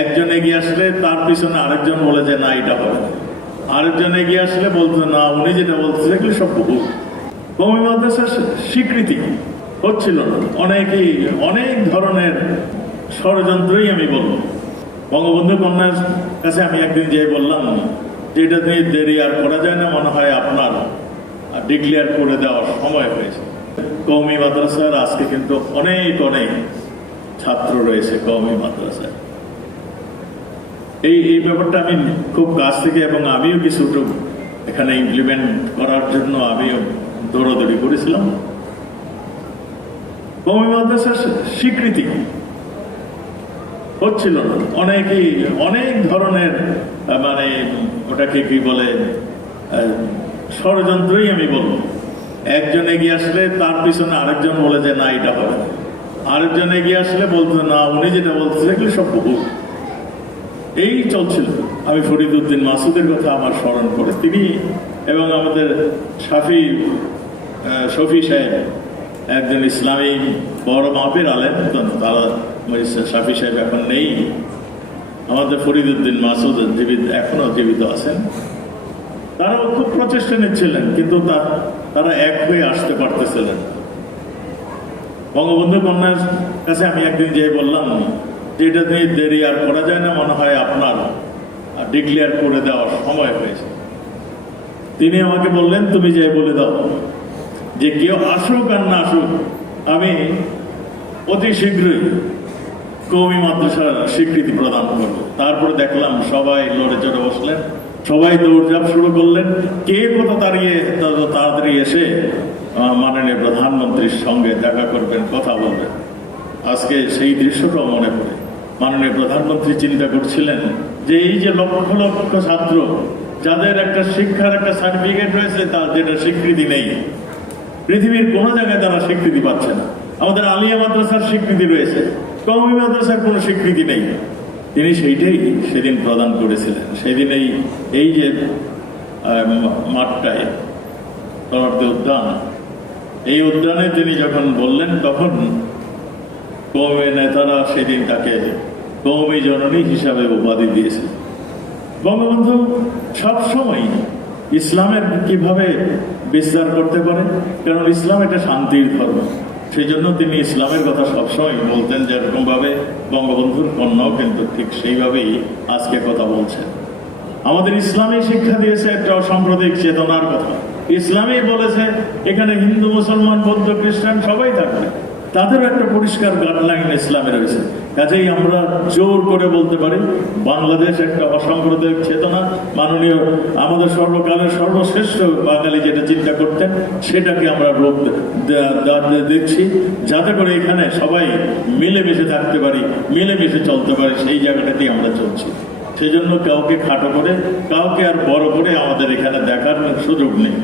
একজন এগিয়ে আসলে তার পিছনে আরেকজন বলে যে না এটা হবে না, আরেকজন এগিয়ে আসলে বলতো না উনি যেটা বলছে এগুলো সব ভুল। কওমি মাদ্রাসার স্বীকৃতি হচ্ছিল না, অনেকেই অনেক ধরনের ষড়যন্ত্রই আমি বলবো। বঙ্গবন্ধু কন্যার কাছে আমি একদিন যেয়ে বললাম যে এটা নিয়ে দেরি আর করা যায় না, মনে হয় আপনার ডিক্লেয়ার করে দেওয়ার সময় হয়েছে। কওমি মাদ্রাসার আজকে কিন্তু অনেক অনেক ছাত্র রয়েছে কওমি মাদ্রাসায়। এই ব্যাপারটা আমি খুব কাছ থেকে এবং আমিও কিছুটা এখানে ইমপ্লিমেন্ট করার জন্য আমিও দৌড়াদৌড়ি করেছিলাম। কওমি মাদ্রাসার স্বীকৃতি হচ্ছিল না, অনেকেই অনেক ধরনের মানে ওটাকে কি বলে ষড়যন্ত্রই আমি বলবো। একজন এগিয়ে আসলে তার পিছনে আরেকজন বলে যে না এটা হবে না, আরেকজন এগিয়ে আসলে বলতো না উনি যেটা বলছে এগুলো সব ভুল। এই চলছিল। আমি ফরিদ উদ্দিন মাসুদের কথা আমার স্মরণ করে, তিনি এবং আমাদের শফি সাহেব একজন ইসলামী বড় মাপের আলেম, তারা শফি সাহেব এখন নেই, আমাদের ফরিদ উদ্দিন মাসুদ এখনো জীবিত আছেন। তারাও খুব প্রচেষ্টা নিচ্ছিলেন, কিন্তু তারা এক হয়ে আসতে পারতেছিলেন। বঙ্গবন্ধু কন্যার কাছে আমি একদিন যেয়ে বললাম যে এটা নিয়ে দেরি আর করা যায় না, মনে হয় আপনার ডিক্লেয়ার করে দেওয়ার সময় হয়েছে। তিনি আমাকে বললেন তুমি যে বলে দাও যে কেউ আসুক আর না আসুক, আমি অতি শীঘ্রই কওমি মাদ্রাসার স্বীকৃতি প্রদান করব। তারপরে দেখলাম সবাই লড়ে চড়ে বসলেন, সবাই দৌড়ঝাঁপ শুরু করলেন, কে কত তাড়াতাড়ি এসে মাননীয় প্রধানমন্ত্রীর সঙ্গে দেখা করবেন, কথা বলবেন। আজকে সেই দৃশ্যটাও মনে পড়ে। মাননীয় প্রধানমন্ত্রী চিন্তা করছিলেন যে এই যে লক্ষ লক্ষ ছাত্র যাদের একটা শিক্ষার একটা সার্টিফিকেট রয়েছে, তার যেটা স্বীকৃতি নেই, পৃথিবীর কোনো জায়গায় তারা স্বীকৃতি পাচ্ছে না। আমাদের আলিয়া মাদ্রাসার স্বীকৃতি রয়েছে, কওমি মাদ্রাসার কোনো স্বীকৃতি নেই। তিনি সেইটাই সেদিন প্রদান করেছিলেন। সেদিন এই যে মাঠটায় তলার্থে উদ্যান, এই উদ্যানে তিনি যখন বললেন, তখন কওমি নেতারা সেদিন তাকে কওমি জননী হিসাবে উপাধি দিয়েছে। বঙ্গবন্ধু সবসময় ইসলামের কিভাবে বিস্তার করতে পারে, কারণ ইসলাম এটা শান্তির ধর্ম, সেই জন্য তিনি ইসলামের কথা সবসময় বলতেন। যেরকম ভাবে বঙ্গবন্ধুর কন্যাও কিন্তু ঠিক সেইভাবেই আজকে কথা বলছেন। আমাদের ইসলামী শিক্ষা দিয়েছে একটা অসাম্প্রদায়িক চেতনার কথা। ইসলামই বলেছে এখানে হিন্দু, মুসলমান, বৌদ্ধ, খ্রিস্টান সবাই থাকবে, তাদেরও একটা পরিষ্কার গাইডলাইন ইসলামে রয়েছে। কাজেই আমরা জোর করে বলতে পারি বাংলাদেশ একটা অসাম্প্রদায়িক চেতনা। মাননীয় আমাদের সর্বকালের সর্বশ্রেষ্ঠ বাঙালি যেটা চিন্তা করতেন, সেটাকে আমরা রূপ দেখছি, যাতে করে এখানে সবাই মিলেমিশে থাকতে পারি, মিলেমিশে চলতে পারি, সেই জায়গাটাতেই আমরা চলছি। সেই জন্য কাউকে খাটো করে, কাউকে আর বড় করে আমাদের এখানে দেখার সুযোগ নেই।